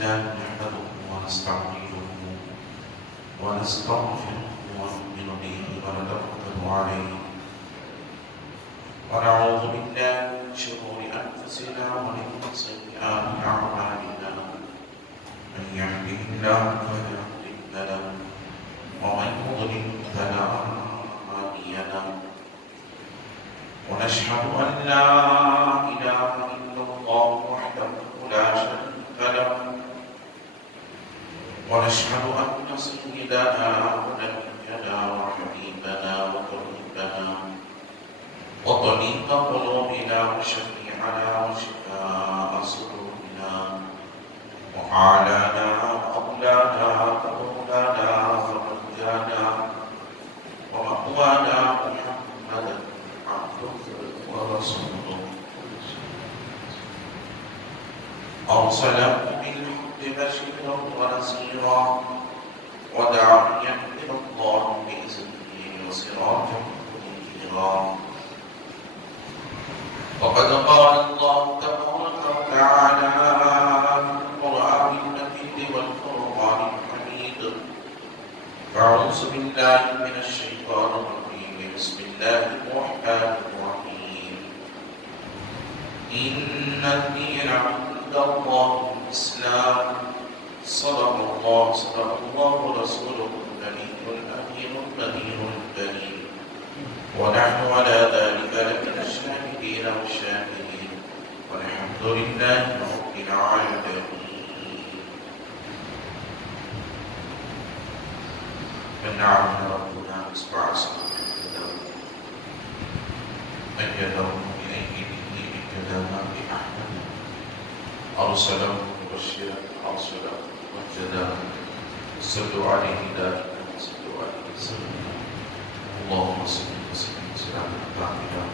لله نحمده ونستعينه ونستغفره ونؤمن به ونتوكل عليه ونعوذ بالله من شرور أنفسنا ومن سيئات أعمالنا من يهده الله فلا مضل له ومن يضلل فلا هادي له ونشهد أن لا إله إلا الله وحده لا شريك له ونشهد أن سيدنا ونبينا وحبيبنا وقريبنا وطريق قلوبنا وشفيعنا وشفاء صدورنا وعالانا وأولانا ومولانا ومرجانا ومأوانا محمدا عبده ورسوله أرسله بالحق بشيرا ونذيرا وداعيا إلى الله بإذنه وسراجا منيرا وقد قال الله تبارك وتعالى في القرآن المجيد والفرقان الحميد أعوذ بالله من الشيطان الرجيم بسم الله الرحمن الرحيم إن الدين عند الله الإسلام صدق الله ورسوله النبي الأمين النذير الكريم ونحن على ذلك لمن الشاهدين والشاهدين والحمد لله رب العالمين. من نعم ربنا إصبع سبحانه أيده بأيده ابتدانا بأحمد أرسله مبشرا أرسله مجدا صلوا عليه دائما صلوا عليه وسلم اللهم صل وسلم سلاما كاملا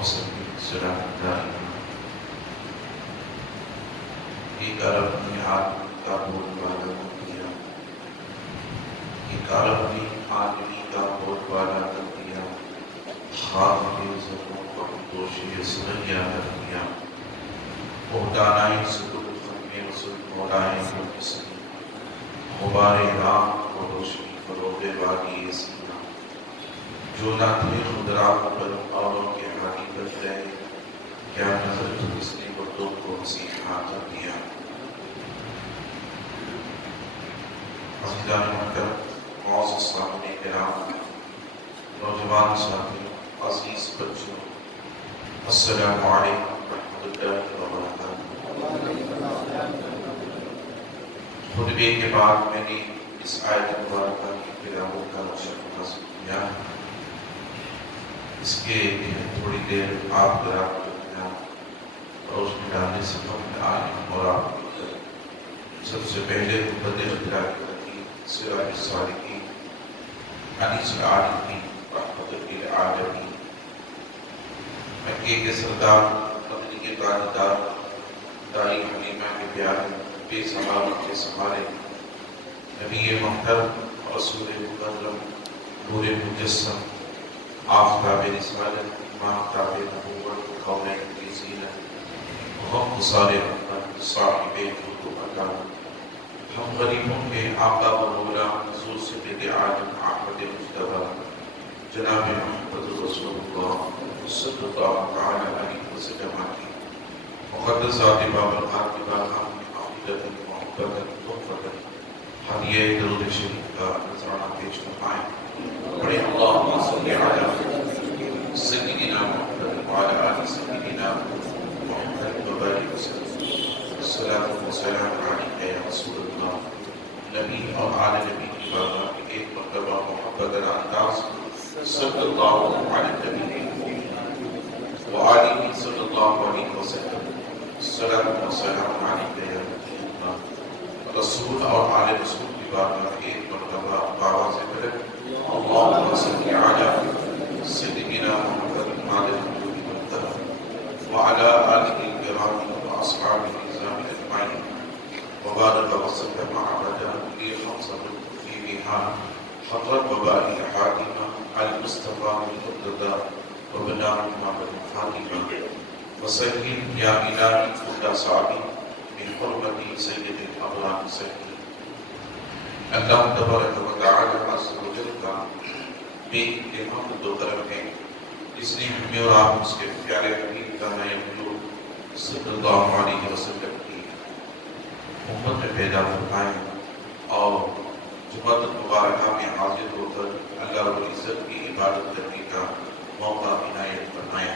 وسلم سلاما دائما. ایک عرب نے آدمی کا بول بالا کر دیا، ایک عرب نے آدمی کا بول بالا کر دیا، خاک کے زخموں پر دوشی سریا کر دیا، بہتانائی سکر ختم رسول مولائے مرکسنی غبار رام و روشنی فروغ باغی سینا جو نہ تھے خدرا پر اوروں کے حالی کر رہے، کیا نظر تو اس نے بردوں کو مسیحا کر دیا. عزیزان محترم، معزز سامعین کرام، نوجوان ساتھی، عزیز بچوں، السلام علیکم ورحمۃ اللہ وبرکاتہ. خطبے کے بعد میں نے اس آیت مبارکہ کی تلاوت کا شرف حاصل کیا. اس کے تھوڑی دیر آپ قرآن کرنا اور اس میں ڈالنے سے قبل آئیں اور آپ سب سے پہلے مبد اختیار کرتی سراج الصالحین انیس العارفین رحمت للعالمین مکے کے سردار مدنی کے تاجدار دائی حلیمہ کے پیارے بے سمال کے سمارے نبی محترم رسول مکرم نور مجسم آفتاب رسالت امام تاب نبوت قومین کی زینت محمد صالح محمد صاحب خود اللہ. ہم غریبوں کے آقا و مولا حضور صدیق عالم احمد مجتبی جناب محمد رسول اللہ صلی اللہ تعالی علیہ وسلم کی مقدس ذات بابرکات کے بارگاہ میں عقیدت محبت تحفت ہدیہ درود شریف کا نذرانہ پیش فرمائیں. بڑے اللہم صلی علی سیدنا محمد وعلی آل سیدنا محمد وبارک وسلم. الصلاۃ والسلام علیک یا رسول اللہ. نبی اور آل نبی کی بارگاہ میں ایک مرتبہ محبت انداز صلی اللہ علیہ نبی وآلہ صلی اللہ علیہ وسلم. الصلاۃ والسلام علیک یا رسول اللہ. رسول اور آل رسول کی بارگاہ میں ایک مرتبہ آواز بلند اللهم صل على سيدنا محمد وعلى آله الكرام وأصحابه الكرام أجمعين وبارك وسلم على نبي خمسة في بها حضرت وبارك حاكمة المصطفى المقتدى وبناء محمد فاطمة وسلم يا إلهي كل صعب بحرمة سيد اللہ تبارک و تعالی عز و جل کا بے انتہا و کرم ہے، اس نے ہمیں اور آپ اس کے پیارے حبیب کا نئے حضور صلی اللہ علیہ وسلم کی امت میں پیدا فرمائے اور جمعۃ المبارکہ میں حاضر ہو کر اللہ رب العزت کی عبادت کرنے کا موقع عنایت فرمایا۔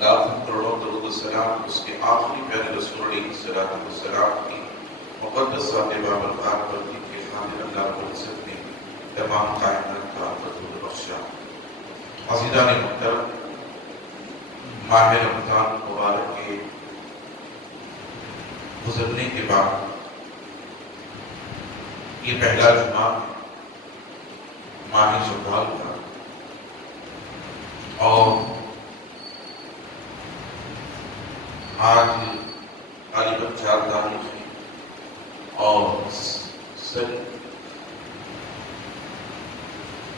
لاکھوں کروڑوں درود و سلام اس کے آخری پیارے رسول علیہ الصلوۃ والسلام کی مقدس ذات بابرکات پر جن کے خاطر اللہ رب العزت نے تمام کائنات کا فضل بخشا۔ عزیزان محترم، ماہ رمضان مبارک کے گزرنے کے بعد یہ پہلا جمعہ ہے ماہ شوال کا، اور آج غالباً 4 تاریخ ہے اور سن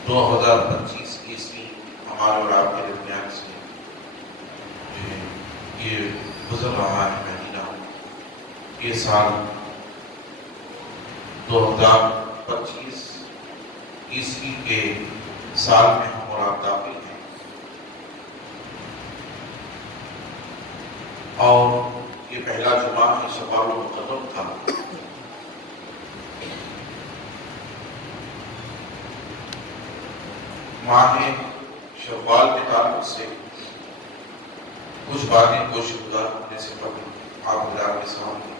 2025 عیسوی ہمارے اور آپ کے درمیان سے جو ہے یہ گزر رہا ہے مہینہ۔ یہ سال 2025 عیسوی کے سال میں ہم اور آپ داخل ہیں، اور یہ پہلا جمعہ ہے شوال المقدم کا۔ ماہ شوال کے تعلق سے کچھ باتیں کوشش گزار ہونے سے قبل آپ حضرات کے سامنے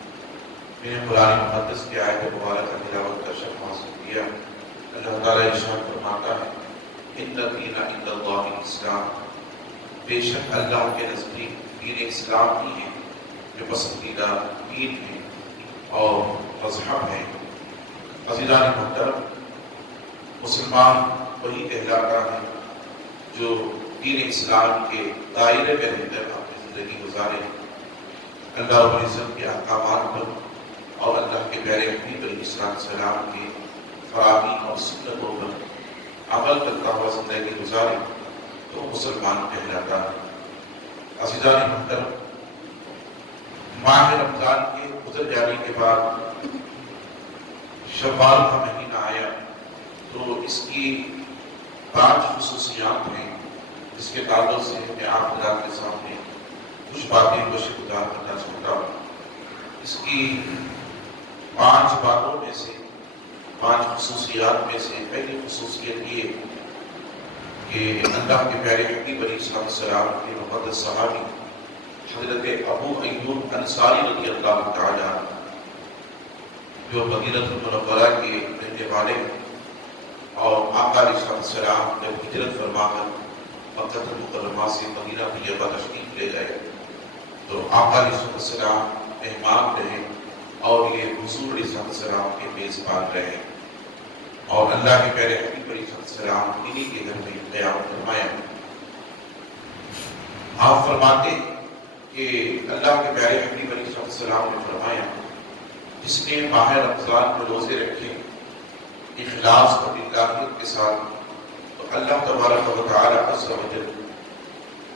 میں نے قرآن مقدس کی آیت مبارکہ تلاوت کا شرف حاصل کیا۔ اللہ تعالیٰ ارشاد فرماتا ہے ان الدین عند اللہ الاسلام، بے شک اللہ کے نزدیک دین اسلام ہی ہے جو پسندیدہ دین ہے اور مذہب ہے۔ عزیزان محترم، مسلمان وہی کہلاتا ہے جو دین اسلام کے دائرے میں رہ کر اپنی زندگی گزارے، اللہ رب العزت کے احکامات پر اور اللہ کے پیارے حبیب علیہ السلام کے فرامین اور سنتوں پر عمل کرتا ہوا زندگی گزارے تو وہ مسلمان کہلاتا ہے۔ عزیزان محترم، ماہ رمضان کے گزر جانے کے بعد شوال کا مہینہ آیا تو اس کی 5 خصوصیات ہیں جس کے تعلق سے میں آپ حضرات کے سامنے کچھ باتیں گوشہ گزار کرنا چاہتا ہوں۔ اس کی 5 باتوں میں سے 5 خصوصیات میں سے پہلی خصوصیت یہ کہ اللہ کے پیارے حبیب علیہ السلام کے مقدس صحابی حضرت ابو ایوب انصاری رضی اللہ تعالی جو مدینہ المنورہ کے رہنے والے اور آقا علیہ السلام جب ہجرت فرما کر مکہ مکرمہ سے مدینہ طیبہ تشریف لے گئے تو آقا علیہ السلام مہمان رہے اور یہ حضور علیہ السلام کے میزبان رہے، اور اللہ کے پیارے حبیب علیہ السلام انہی کے گھر میں قیام فرمایا۔ آپ فرماتے ہیں کہ اللہ کے پیارے حبیب علیہ السلام نے فرمایا جس نے ماہ رمضان میں روزے رکھے اخلاص اور للہیت کے ساتھ تو اللہ تبارک و تعالی عز و جل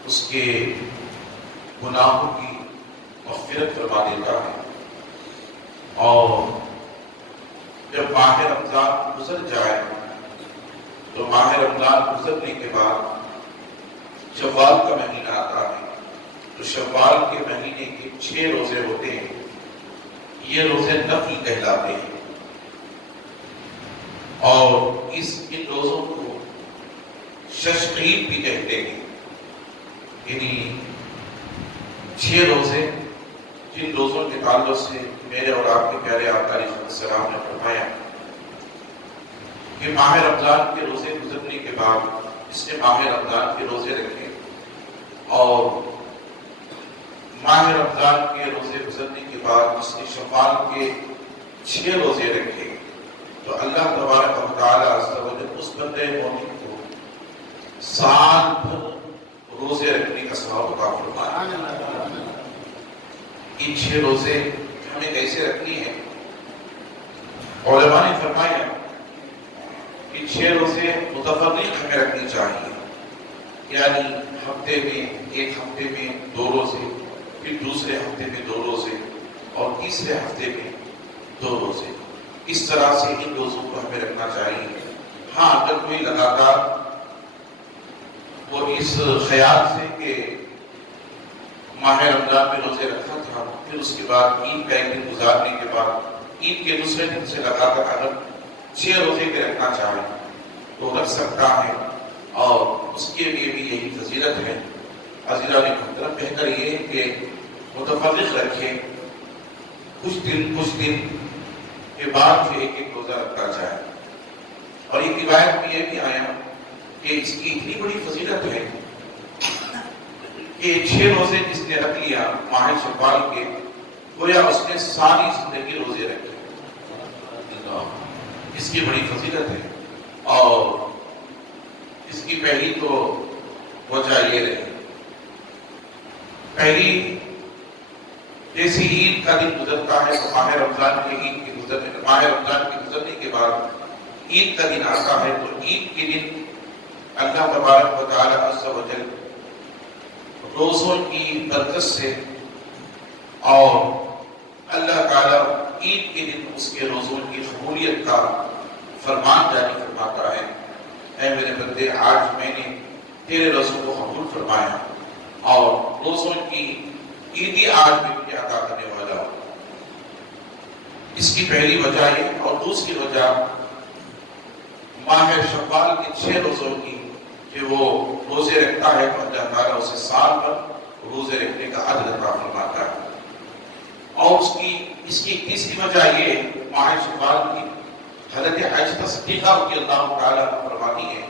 اس کے گناہوں کی مغفرت فرما دیتا ہے، اور جب ماہ رمضان گزر جائے تو ماہ رمضان گزرنے کے بعد شوال کا مہینہ آتا ہے تو شوال کے مہینے کے 6 روزے ہوتے ہیں، یہ روزے نفل کہلاتے ہیں، اور ان روزوں کو ششقید بھی کہتے ہیں، یعنی 6 روزے جن روزوں کے تعلق سے میرے اور آپ کے پیارے آقا علیہ السلام نے فرمایا کہ ماہ رمضان کے روزے گزرنے کے بعد اس نے ماہ رمضان کے روزے رکھے، اور ماہ رمضان کے روزے گزرنے کے بعد اس نے شوال کے 6 روزے رکھے تو اللہ تبارک و تعالی عز و جل اس بندے مومن کو سال بھر روزے رکھنے کا ثواب عطا فرمایا۔ ان 6 روزے ہمیں کیسے رکھنی ہیں؟ علماء نے فرمایا کہ 6 روزے متفرق ہمیں رکھنی چاہیے، یعنی ہفتے میں ایک ہفتے میں 2 روزے، پھر دوسرے ہفتے میں 2 روزے، اور تیسرے ہفتے میں 2 روزے۔ اس طرح سے ان روزوں کو ہمیں رکھنا چاہیے۔ ہاں اگر کوئی لگاتار وہ اس خیال سے کہ ماہ رمضان میں روزے رکھا تھا، پھر اس کے بعد عید کا ایک دن گزارنے کے بعد عید کے دوسرے دن سے لگاتار اگر 6 روزے کے رکھنا چاہے تو رکھ سکتا ہے، اور اس کے لیے بھی یہی فضیلت ہے۔ عزیزان محترم، بہتر یہ ہے کہ متفرق رکھے، کچھ دن کے بعد جو ایک روزہ رکھا جائے۔ اور ایک روایت میں یہ بھی آیا کہ اس کی اتنی بڑی فضیلت ہے کہ 6 روزے جس نے رکھ لیا ماہ شوال کے، گویا اس نے ساری زندگی روزے رکھے۔ اس کی بڑی فضیلت ہے، اور اس کی پہلی تو وجہ یہ رہی، پہلی جیسے عید کا دن گزرتا ہے تو ماہ رمضان کے گزرنے کے بعد عید کا دن آتا ہے، تو عید کے دن اللہ تبارک و تعالی عز و جل روزوں کی برکت سے، اور اللہ تعالی عید کے دن اس کے روزوں کی قبولیت کا فرمان جاری فرماتا ہے، اے میرے بندے، آج میں نے تیرے روزوں کو قبول فرمایا، اور روزوں کی عیدی آج میں تجھے عطا کرنے والا ہوں۔ اس کی پہلی وجہ یہ، اور دوسری وجہ ماہ شوال کے 6 روزوں کی کہ وہ روزے رکھتا ہے تو اللہ تعالیٰ اسے سال بھر روزے رکھنے کا اجر عطا فرماتا ہے۔ اور اس کی تیسری وجہ یہ ماہ شوال کی حضرت عائشہ صدیقہ رضی اللہ تعالیٰ عنہ فرماتی ہے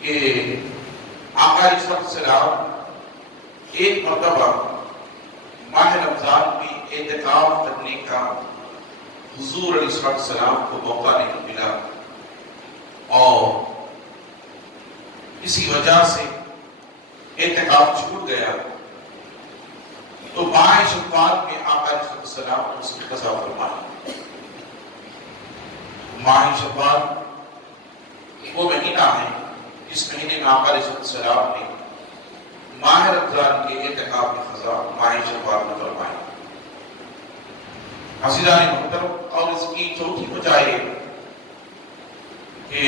کہ آقا علیہ السلام ایک مرتبہ ماہ رمضان میں اعتکاف کرنے کا حضور علیہ السلام کو موقع نہیں ملا، اور اسی وجہ سے اعتکاف چھوٹ گیا، تو ماہ شوال میں آقا علیہ السلام نے اس کی قضا فرمائی۔ ماہ شوال وہ مہینہ ہے جس مہینے میں آقا علیہ السلام نے ماہ رمضان کے اعتکاف کی قضا ماہ شوال میں فرمائی۔ عزیزان محترم، اور اس کی چوتھی وجہ یہ کہ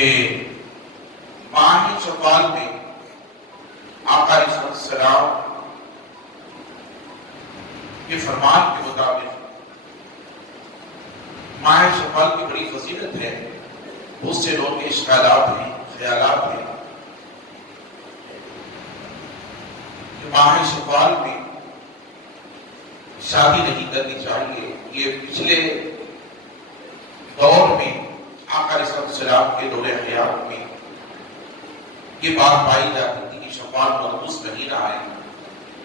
ماہ شوال میں آقا علیہ السلام کے فرمان کے مطابق ماہ شوال کی بڑی فضیلت ہے۔ بہت سے لوگ کے اشکالات ہیں، خیالات ہیں کہ ماہ شوال میں شادی نہیں کرنی چاہیے۔ یہ پچھلے دور میں آقا علیہ السلام کے دور حیات میں یہ بات پائی جاتی تھی کہ شوال مقدس مہینہ ہے،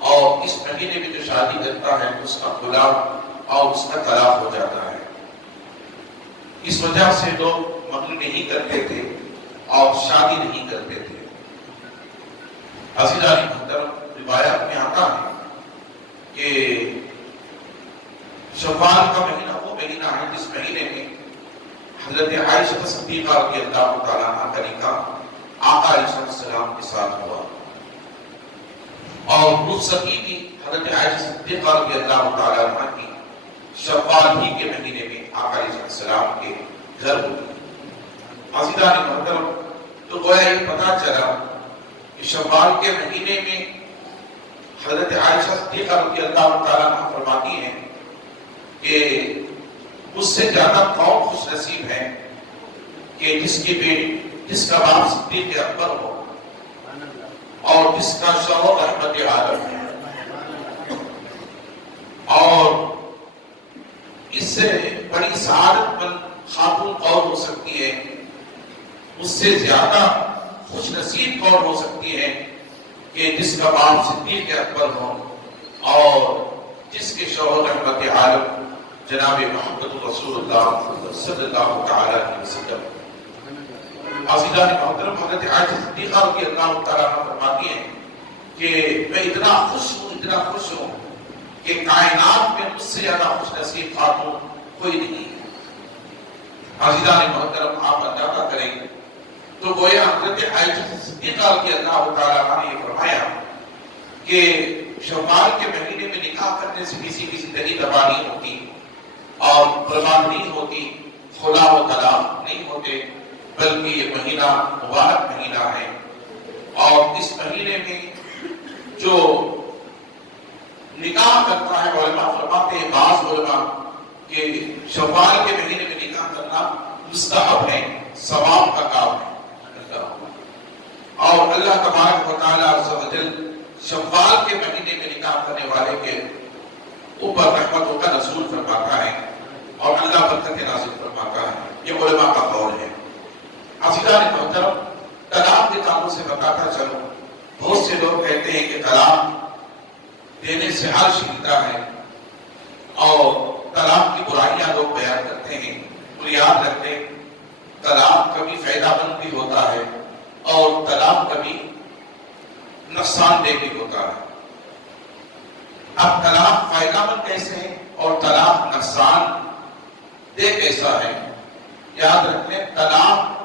اور اس مہینے میں جو شادی کرتا ہے اس کا خلا اور اس کا طلاق ہو جاتا ہے۔ اس وجہ سے لوگ مغرب نہیں کرتے تھے اور شادی نہیں کرتے تھے۔ عزیزان محترم، روایات میں آتا ہے کہ شوال کا مہینہ وہ مہینہ ہے جس مہینے میں حضرت عائشہ صدیقہ رضی اللہ تعالیٰ عنہ کا نکاح آقا علیہ السلام کے ساتھ ہوا، اور رخصتی بھی حضرت عائشہ صدیقہ رضی اللہ تعالیٰ عنہ کی شوال ہی کے مہینے میں آقا علیہ السلام کے گھر ہوئی۔ عزیزان محترم، تو گویا یہ پتہ چلا کہ شوال کے مہینے میں حضرت عائشہ صدیقہ رضی اللہ تعالیٰ عنہ فرماتی ہیں کہ اس سے زیادہ قوم خوش نصیب ہے کہ جس کا باپ صدیق اکبر ہو اور جس کا شوہر رحمت عالم ہے، اور اس سے بڑی سعادت مند خاتون قوم ہو سکتی ہے، اس سے زیادہ خوش نصیب قوم ہو سکتی ہے کہ جس کا باپ صدیق اکبر ہو اور جس کے شوہر رحمت عالم جناب محمد رسول اللہ صلی اللہ تعالی علیہ وسلم۔ عزیزان محترم، حضرت عائشہ صدیقہ رضی اللہ تعالیٰ عنہ فرماتی ہیں کہ میں اتنا خوش ہوں کہ کائنات میں مجھ سے زیادہ خوش نصیب خاتون کوئی نہیں ہے۔ عزیزان محترم، آپ اندازہ کریں تو گویا حضرت عائشہ صدیقہ رضی اللہ تعالیٰ عنہ نے یہ فرمایا کہ شوال کے مہینے میں نکاح کرنے سے کسی کی زندگی تباہ نہیں ہوتی، اور برباد نہیں ہوتی، خلا و طلاق نہیں ہوتے، بلکہ یہ مہینہ مبارک مہینہ ہے۔ اور اس مہینے میں جو نکاح کرتا ہے، علماء فرماتے ہیں، بعض علماء کہ شوال کے مہینے میں نکاح کرنا مستحب ہے، ثواب کا کام ہے۔ اور اللہ تبارک و تعالیٰ عز و جل شوال کے مہینے میں نکاح کرنے والے کے اوپر رحمتوں کا نزول فرماتا ہے اور اللہ برکت نازل فرماتا ہے، یہ علماء کا قول ہے۔ عزیزان محترم، طلاق کے تعلق سے بتاتا چلوں، بہت سے لوگ کہتے ہیں کہ طلاق دینے سے عرش ہلتا ہے اور طلاق کی برائیاں لوگ بیان کرتے ہیں۔ تو یاد رکھ لیں، طلاق کبھی فائدہ مند بھی ہوتا ہے اور طلاق کبھی نقصان دہ بھی ہوتا ہے۔ اب طلاق فائدہ مند کیسے ہے اور طلاق نقصان دہ کیسا ہے؟ یاد رکھ لیں، طلاق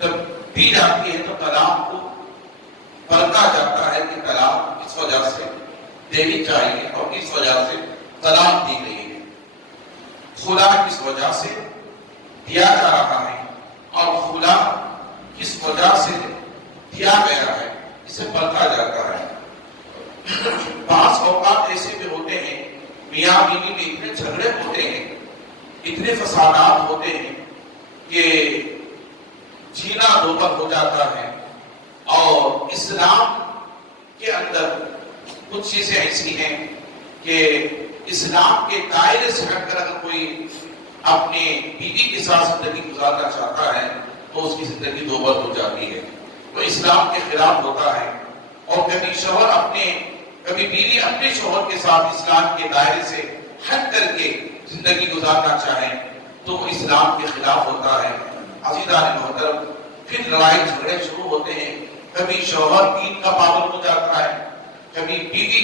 جب دی جاتی ہے تو طلاق کو پرکھا جاتا ہے کہ طلاق اس وجہ سے دینی چاہیے اور اس وجہ سے طلاق دی گئی ہے، خلا کس وجہ سے دیا جا رہا ہے اور خلا کس وجہ سے دیا گیا ہے، اسے پرکھا جاتا ہے۔ بعض اوقات ایسے بھی ہوتے ہیں، میاں بیوی میں اتنے جھگڑے ہوتے ہیں، اتنے فسادات ہوتے ہیں کہ جینا دوپہر ہو جاتا ہے، اور اسلام کے اندر کچھ چیزیں ایسی ہیں کہ اسلام کے دائرے سے ہٹ کر اگر کوئی اپنے بیوی کے ساتھ زندگی گزارنا چاہتا ہے تو اس کی زندگی دوبر ہو جاتی ہے، تو اسلام کے خلاف ہوتا ہے۔ اور کبھی بیوی اپنے شوہر کے ساتھ اسلام کے دائرے سے ہٹ کر کے زندگی گزارنا چاہے تو وہ اسلام کے خلاف ہوتا ہے۔ عزیزان محترم، پھر لڑائی جھگڑے شروع ہوتے ہیں، کبھی شوہر دین کا پابند ہو جاتا ہے، کبھی بیوی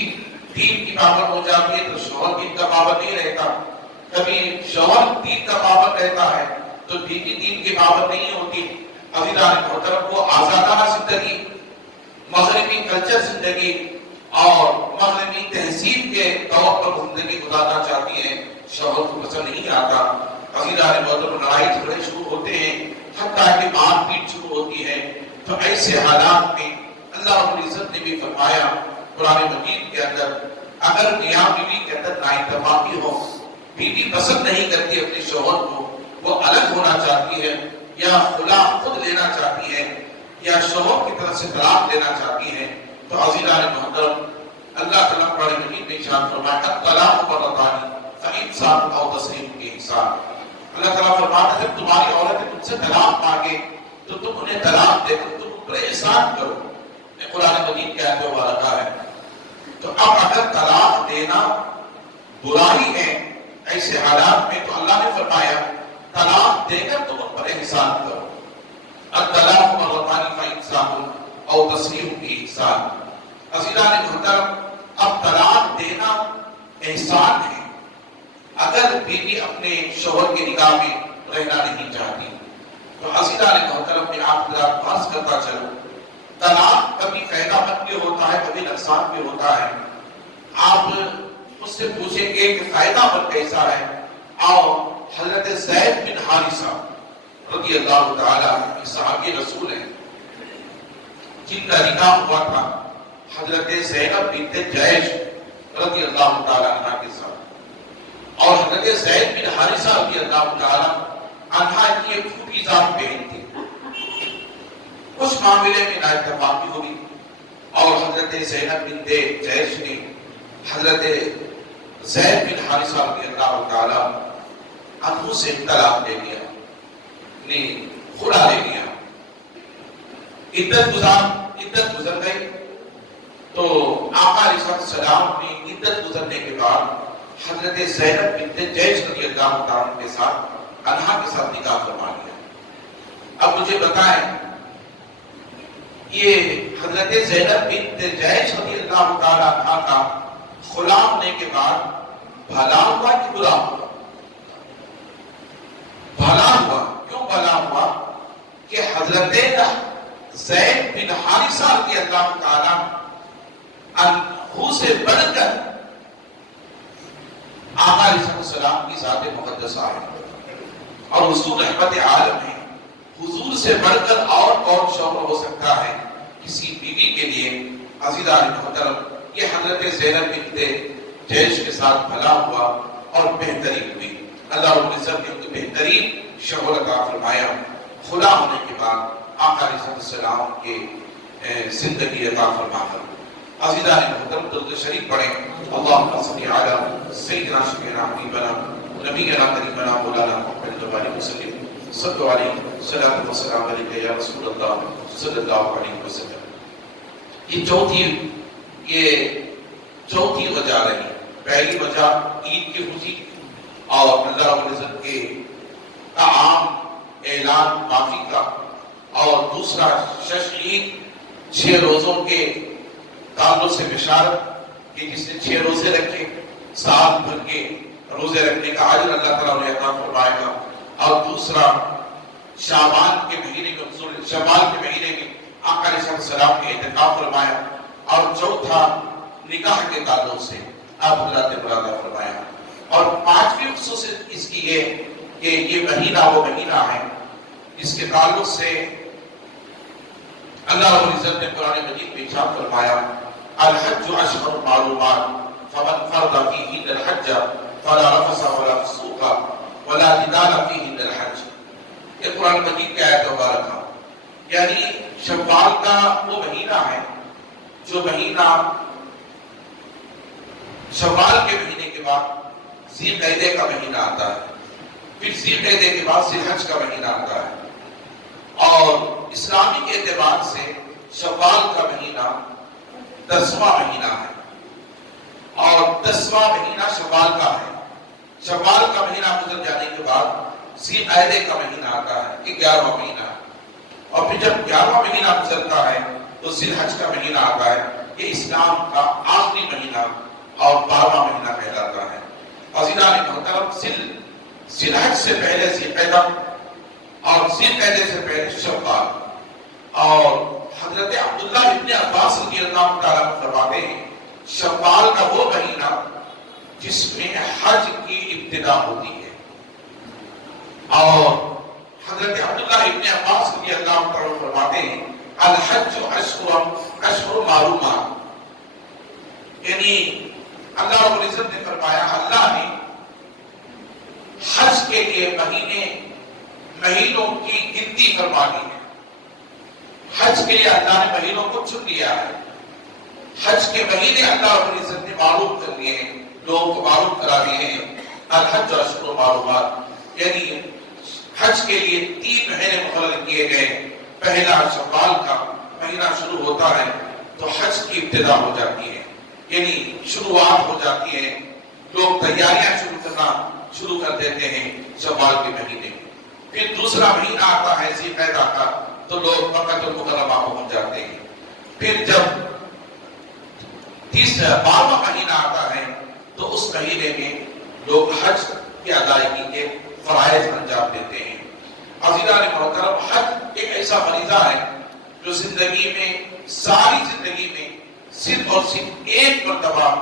دین کی پابند ہو جاتی ہے تو شوہر دین کا پابند نہیں رہتا، کبھی شوہر دین کا پابند رہتا ہے تو بیوی دین کی پابند نہیں ہوتی۔ عزیزان محترم، وہ آزادانہ زندگی، مغربی کلچر زندگی اور مغربی تہذیب کے طور پر زندگی گزارنا چاہتی ہے، شوہر کو پسند نہیں آتا۔ عزیزان محترم، لڑائی جھگڑے شروع ہوتے ہیں، حتیٰ کہ مار پیٹ شروع ہوتی ہے۔ تو ایسے حالات میں اللہ رب العزت نے بھی فرمایا قرآن مجید کے اندر، اگر میاں بیوی کے اندر نااتفاقی ہو، بیوی پسند نہیں کرتی اپنے شوہر کو، وہ الگ ہونا چاہتی ہے یا خلا خود لینا چاہتی ہے یا شوہر کی طرف سے طلاق لینا چاہتی ہے، تو عزیزان محترم، اللہ تعالیٰ قرآن مجید میں ارشاد فرمایا الطلاق مرتان فامساک او تسريح بإحسان۔ اللہ تعالیٰ فرماتا ہے جب تمہاری عورتیں تم سے طلاق مانگے تو تم انہیں طلاق دے کر تم ان پر احسان کرو، یہ قرآن مجید کے آیت مبارکہ ہے۔ تو اب اگر طلاق دینا برائی ہے ایسے حالات میں، تو اللہ نے فرمایا طلاق دے کر تم ان پر احسان کرو۔ الطلاق مرتان فامساک او تسريح بإحسان۔ عزیزان محترم، اب طلاق دینا احسان ہے اگر بیوی اپنے شوہر کی نگاہ میں رہنا نہیں چاہتی۔ تو عزیزان محترم، میں آپ کو بات کرتا چلوں، طلاق کبھی فائدہ مند بھی ہوتا ہے، کبھی نقصان بھی ہوتا ہے۔ آپ مجھ سے پوچھیں گے کہ فائدہ مند کیسا ہے؟ آؤ، حضرت زید بن حارثہ رضی اللہ تعالی صحابی رسول ہیں جن کا نکاح ہوا تھا حضرت زینب بنت جیش رضی اللہ تعالی عنہ کے ساتھ، اور حضرت زید بن حارثہ رضی اللہ تعالی عنہ کی ایک پھوپھی ذات بہن تھی۔ اس معاملے میں نااتفاقی ہوئی اور حضرت زینب بنت جیش نے حضرت زید بن حارثہ رضی اللہ تعالی عنہ سے طلاق لے لیا، خلا لے لیا۔ عدت گزر گئی تو آقا علیہ السلام نے عدت گزرنے کے بعد حضرت زینب بنت جیش رضی اللہ تعالیٰ کے ساتھ عنہا کے ساتھ نکاح فرما لیا۔ اب مجھے بتائیں، یہ حضرت زینب بنت جیش رضی اللہ تعالیٰ عنہا کا خلا ہونے کے بعد بھلا ہوا کہ برا ہوا؟ بھلا ہوا۔ کیوں بھلا ہوا؟ کہ حضرت زید بن حارثہ رضی اللہ تعالیٰ عنہ سے بڑھ کر آقا علیہ السلام کی ذات مقدسہ ہے اور حضور رحمت عالم ہے. حضور سے بڑھ کر اور کون شوق ہو سکتا ہے کسی بیوی کے لیے؟ عزیزان محترم، یہ حضرت زینب بنت جیش کے ساتھ بھلا ہوا اور بہتری ہوئی. اللہ رب العزت نے ان کی بہترین شوہر عطا فرمایا. خدا ہونے کے بعد آقا علیہ السلام کے زندگی عطا فرما کر عزیزان محترم درود شریف پڑھیں. اللہم صلی علی سیدنا شفیعنا حبیبنا نبینا کریمنا مولانا محمد و علیہ وسلم صلی علیہ صلاۃ وسلام علیہ یا رسول اللہ صلی اللہ علیہ وسلم. یہ چوتھی وجہ رہی. پہلی وجہ عید کی خوشی اور اللہ رب العزت کے عام اعلان معافی کا، اور دوسرا شش عید 6 روزوں کے تعلق سے بشارت کہ جس نے 6 روزے رکھے سال بھر کے روزے رکھنے کا اجر اللہ تعالیٰ نے عطا فرمائے گا. اور دوسرا شعبان کے مہینے میں شوال کے مہینے میں آقا علیہ السلام نے اعتکاف فرمایا. اور چوتھا نکاح کے تعلق سے آپ حضرات نے مراد فرمایا. اور پانچویں خصوصیت اس کی یہ کہ یہ مہینہ وہ مہینہ ہے جس کے تعلق سے اللہ رب العزت نے قرآن مجید میں ارشاد فرمایا الحج اشہر معلومات فمن فرض فیہن الحج فلا رفث ولا فسوق ولا جدال فیہن الحج. یہ قرآن مجید کی آیت مبارکہ، یعنی شوال کا وہ مہینہ ہے جو مہینہ شوال کے مہینے کے بعد ذی القعدہ کا مہینہ آتا ہے، پھر ذی القعدہ کے بعد ذی الحج کا مہینہ آتا ہے. اور اسلامی کے اعتبار سے شوال کا مہینہ 10واں مہینہ ہے اور 10واں مہینہ شوال کا ہے. شوال کا مہینہ گزر جانے کے بعد ذی القعدہ کا مہینہ آتا ہے، یہ 11واں مہینہ ہے. اور پھر جب 11واں مہینہ گزرتا ہے تو ذی الحج کا مہینہ آتا ہے. یہ اسلام کا آخری مہینہ اور 12واں مہینہ کہلاتا ہے. عزیزان محترم، ذی الحج سے پہلے ذی القعدہ اور ذی القعدہ سے پہلے شوال. اور حضرت عبداللہ ابن عباس رضی اللہ تعالیٰ فرماتے ہیں شوال کا وہ مہینہ جس میں حج کی ابتدا ہوتی ہے. اور حضرت عبداللہ ابن عباس رضی اللہ تعالیٰ فرماتے ہیں الحج اشہر معلومات، یعنی اللہ رب العزت نے فرمایا اللہ نے حج کے لیے مہینوں کی گنتی فرما دی ہے. حج کے لیے اللہ نے مہینوں کو چن لیا ہے. حج کے مہینے اللہ رب العزت نے معلوم کر لیے ہیں، لوگوں کو معلوم کرا دیے ہیں. الحج اشہر معلومات، یعنی حج کے لیے 3 مہینے مقرر کیے گئے. پہلا شوال کا مہینہ شروع ہوتا ہے تو حج کی ابتدا ہو جاتی ہے، یعنی شروعات ہو جاتی ہے. لوگ تیاریاں شروع کر دیتے ہیں شوال کے مہینے. پھر دوسرا مہینہ آتا ہے ذی القعدہ کا تو لوگ مکہ المکرمہ پہنچ جاتے ہیں. پھر جب 12واں مہینہ آتا ہے تو اس مہینے میں لوگ حج کی ادائیگی کے فرائض انجام دیتے ہیں. عزیزان محترم، حج ایک ایسا فریضہ ہے جو زندگی میں ساری زندگی میں صرف اور صرف ایک مرتبہ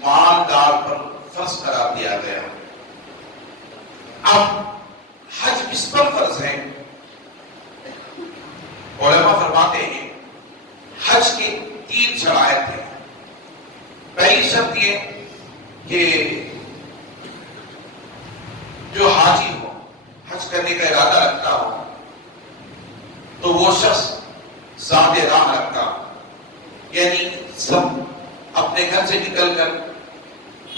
مالدار پر فرض قرار دیا گیا. اب حج کس پر فرض ہے؟ علماء فرماتے ہیں حج کے 3 شرائط ہیں. پہلی شرط یہ کہ جو حاجی ہو، حج کرنے کا ارادہ رکھتا ہو تو وہ شخص زاد راہ رکھتا ہو، یعنی سب اپنے گھر سے نکل کر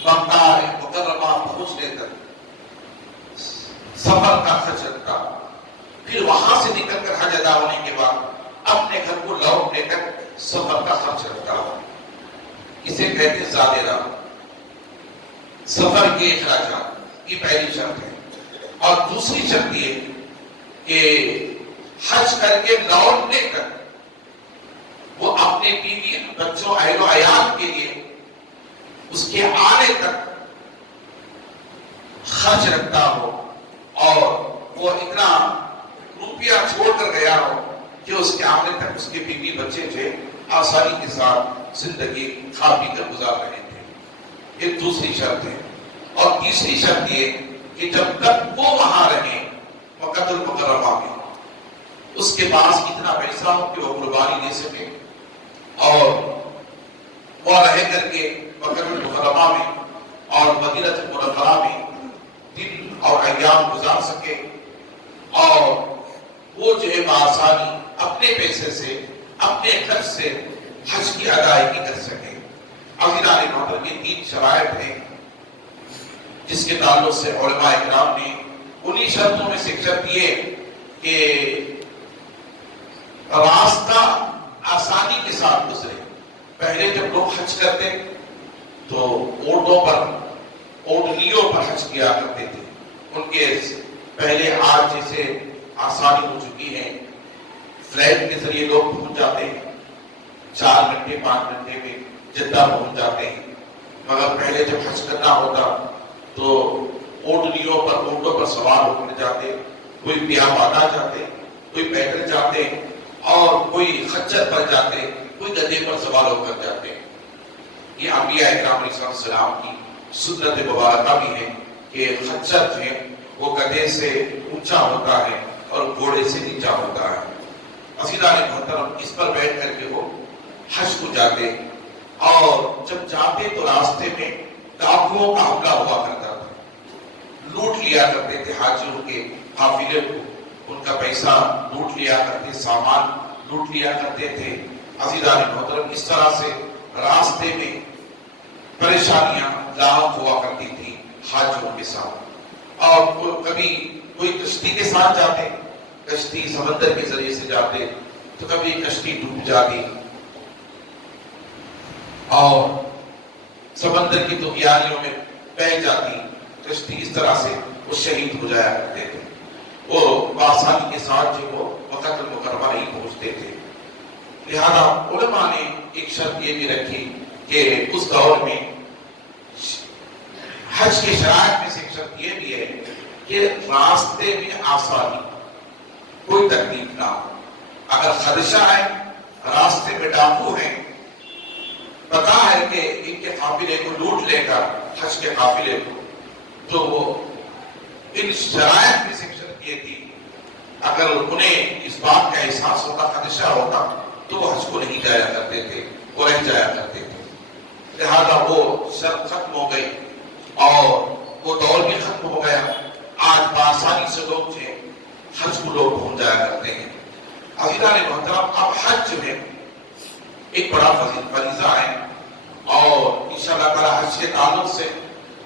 مکہ مکرمہ پہنچنے تک سفر کا خرچ رکھتا ہو. پھر وہاں سے نکل کر حج ادا ہونے کے بعد اپنے گھر کو لوٹنے تک سفر کا خرچ رکھتا ہو. اسے کہتے ہیں زاد راہ، سفر کے اخراجات. یہ پہلی شرط ہے. اور دوسری شرط یہ کہ حج کر کے لوٹنے تک وہ اپنے بیوی بچوں اہل و عیال کے لیے اس کے آنے تک خرچ رکھتا ہو اور وہ اتنا روپیہ چھوڑ کر گیا ہو کہ اس کے آنے تک اس کے بیوی بچے تھے آسانی کے ساتھ زندگی کھا پی کر گزار رہے تھے. یہ دوسری شرط ہے. اور تیسری شرط یہ کہ جب تک وہ وہاں رہے مکہ المکرمہ میں، اس کے پاس اتنا پیسہ ہو کہ وہ قربانی دے سکے اور وہ رہ کر کے مکہ المکرمہ میں اور مدینہ المنورہ میں دن اور ایام گزار سکے، اور وہ جو ہے بآسانی اپنے پیسے سے اپنے خرچ سے حج کی ادائیگی کر سکے۔ عزیزان محترم، یہ 3 شرائط ہیں جس کے تعلق سے علماء اکرام نے انہی شرطوں میں سے ایک شرط یہ کہ راستہ آسانی کے ساتھ گزرے۔ پہلے جب لوگ حج کرتے تو اونٹوں پر، اونٹنیوں پر حج کیا کرتے تھے۔ ان کے پہلے آج جیسے آسانی ہو چکی ہے، فلائٹ کے ذریعے لوگ پہنچ جاتے ہیں، 4 گھنٹے 5 گھنٹے میں جدہ پہنچ جاتے ہیں، مگر پہلے جب حج کرنا ہوتا تو اونٹنیوں پر، اونٹوں پر سوار ہو کر جاتے، کوئی بیابانہ جاتے، کوئی پیدل جاتے اور کوئی خچر پر جاتے، کوئی گدھے پر سوار ہو کر جاتے۔ یہ انبیاء اکرام علیہ السلام کی سنت مبارکہ بھی ہے کہ خچر جو ہے وہ گدھے سے اونچا ہوتا ہے اور گھوڑے سے نیچا ہوتا ہے۔ عزیزان محترم، اس پر بیٹھ کر کے وہ حج کو جاتے، اور جب جاتے تو راستے میں ڈاکوؤں کا حملہ ہوا کرتا تھا، لوٹ لیا کرتے تھے حاجیوں کے قافلے کو، ان کا پیسہ لوٹ لیا کرتے، سامان لوٹ لیا کرتے تھے۔ عزیزان محترم، اس طرح سے راستے میں پریشانیاں لاحق ہوا کرتی تھی حاجیوں کے ساتھ، اور کبھی کوئی کشتی کے ساتھ جاتے، کشتی سمندر کے ذریعے سے جاتے تو کبھی کشتی ڈوب جاتی اور سمندر کی طغیانیوں میں بہ جاتی کشتی، اس طرح سے وہ شہید ہو جایا کرتے تھے۔ وہ بآسانی کے ساتھ جو وہ مکہ المکرمہ نہیں پہنچتے تھے۔ لہذا علماء نے ایک شرط یہ بھی رکھی کہ اس دور میں حج کے شرائط میں سے ایک شرط یہ بھی ہے کہ راستے میں آسانی، کوئی تکلیف نہ ہو۔ اگر خدشہ ہے، راستے میں ڈاکو ہیں، پتا ہے کہ ان کے قافلے کو لوٹ لے گا، حج کے قافلے کو، تو وہ ان شرائط میں سے ایک شرط یہ تھی، اگر انہیں اس بات کا احساس ہوتا، خدشہ ہوتا، تو وہ حج کو نہیں جایا کرتے تھے، وہ رہ جایا کرتے تھے۔ لہذا وہ شرط ختم ہو گئی اور وہ دور بھی ختم ہو گیا۔ آج بآسانی سے لوگ جو ہے حج کو لوگ پہنچ جایا کرتے ہیں۔ عزیزان محترم، اب حج جو ہے ایک بڑا فریضہ ہے، اور انشاءاللہ تعالی حج کے تعلق سے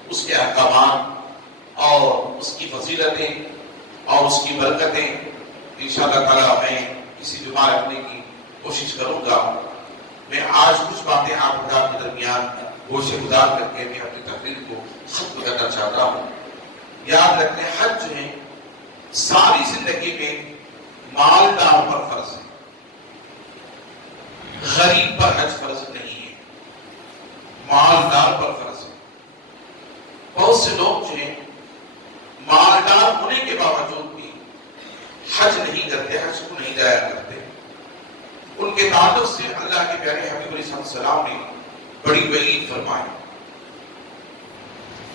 اس کے احکامات اور اس کی فضیلتیں اور اس کی برکتیں انشاءاللہ تعالی میں اسی جمعہ رکھنے کی کوشش کروں گا۔ میں آج کچھ باتیں آپ حضرات کے درمیان گوشے گزار کر کے میں اپنی تقریر کو ختم کرنا چاہتا ہوں۔ یاد رکھیں، حج جو ہے ساری زندگی میں مالدار پر فرض ہے، غریب پر حج فرض نہیں ہے، مالدار پر فرض ہے۔ بہت سے لوگ جو ہیں مالدار ہونے کے باوجود بھی حج نہیں کرتے، حج کو نہیں جایا کرتے۔ ان کے تعلق سے اللہ کے پیارے حبیب علیہ السلام نے بڑی وعید فرمائی،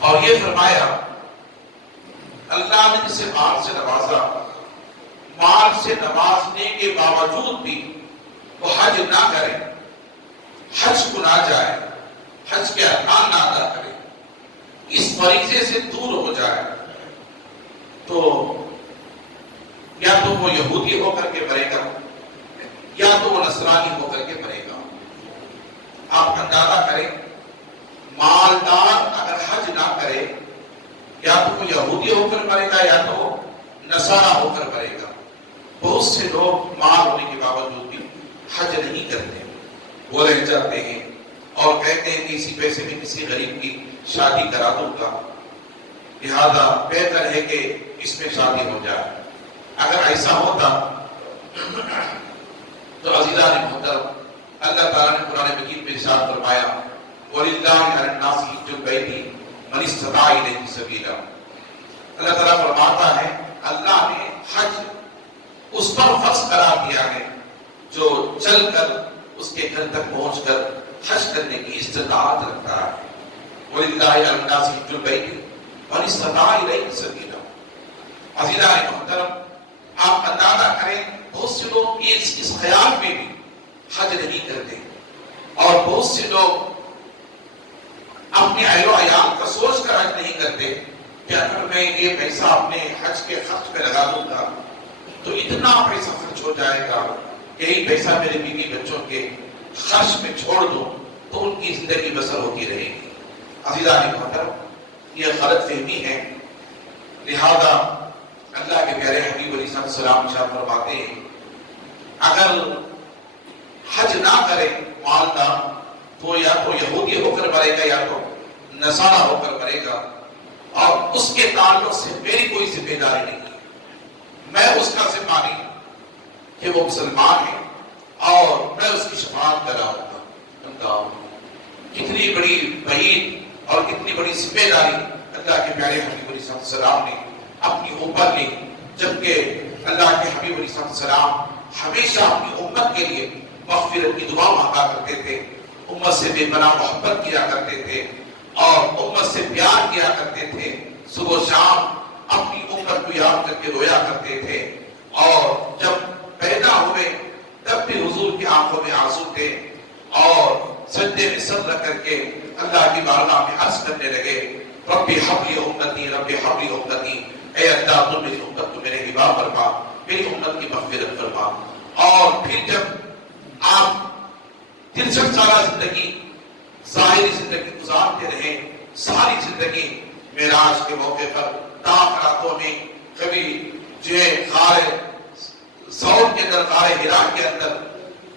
اور یہ فرمایا اللہ نے جسے مال سے نوازا، مال سے نوازنے کے باوجود بھی وہ حج نہ کرے، حج کو نہ جائے، حج کے ارکان نہ ادا کرے، اس فریضے سے دور ہو جائے، تو یا تو وہ یہودی ہو کر کے مرے گا یا تو وہ نصرانی ہو کر کے مرے گا۔ آپ اندازہ کریں، مالدار اگر حج نہ کرے یا تو وہ یہودی ہو کر مرے گا یا تو وہ نصارا ہو کر مرے گا۔ بہت سے لوگ مال ہونے کے باوجود بھی حج نہیں کرتے، وہ رہ جاتے ہیں اور کہتے ہیں کہ اسی پیسے میں کسی غریب کی شادی کرا دوں گا، لہذا بہتر ہے کہ اس میں شادی ہو جائے۔ اگر ایسا ہوتا تو عزیزان محترم، اللہ تعالیٰ نے قرآن مجید میں ارشاد فرمایا وَلِلَّهِ عَلَى النَّاسِ حِجُّ الْبَيْتِ مَنِ اسْتَطَاعَ إِلَيْهِ سَبِيلًا۔ اللہ تعالیٰ فرماتا ہے اللہ نے حج اس پر فرض قرار دیا ہے جو چل کر اس کے گھر تک پہنچ کر حج کرنے کی استطاعت رکھتا ہے۔ وَلِلَّهِ عَلَى النَّاسِ حِجُّ الْبَيْتِ من استطاع الیہ سبیلا۔ عزیزان محترم، آپ اندازہ کریں بہت سے لوگ اس خیال میں بھی حج نہیں کرتے، اور بہت سے لوگ اپنے اہل و عیال کا سوچ کر حج نہیں کرتے کہ اگر میں یہ پیسہ اپنے حج کے خرچ پہ لگا دوں گا تو اتنا پیسہ خرچ ہو جائے گا، یہی پیسہ میرے بیوی بچوں کے خرچ میں چھوڑ دوں تو ان کی زندگی بسر ہوتی رہے گی۔ عزیزان محترم، یہ غلط فہمی ہے، لہذا اللہ کے پیارے حبیب علیہ السلام ارشاد فرماتے ہیں اگر حج نہ کرے مالدار تو یا تو یہودی ہو کر مرے گا یا تو نصارہ ہو کر مرے گا، اور اس کے تعلق سے میری کوئی ذمہ داری نہیں ہے، میں اس کا ذمہ نہیں کہ وہ مسلمان ہے اور میں اس کی شفاعت کراؤں گا۔ کتنی بڑی بعید اور کتنی بڑی ذمہ داری اللہ کے پیارے حبیب علیہ السلام نے اپنی اوپر لی، جبکہ اللہ کے حبیب علیہ السلام ہمیشہ اپنی امت کے لیے مغفرت کی دعا مانگا کرتے تھے، امت سے بے پناہ محبت کیا کرتے تھے اور امت سے پیار کیا کرتے تھے، صبح و شام اپنی امت کو یاد کر کے رویا کرتے تھے، اور جب پیدا ہوئے تب بھی حضور کی آنکھوں میں آنسو تھے، اور سجدے میں سر رکھ کر کے اللہ کی بارگاہ میں عرض کرنے لگے رب حبلی امتی، رب حبلی امتی، اے اللہ تو میری امت کو میرے حبا فرما، میری امت کی مغفرت فرما۔ اور پھر جب آپ 63 سالہ زندگی ظاہری زندگی گزارتے رہے، ساری زندگی معراج کے موقع پر تاک راتوں میں کبھی جو ہے غار ثور کے اندر، غار حرا کے اندر،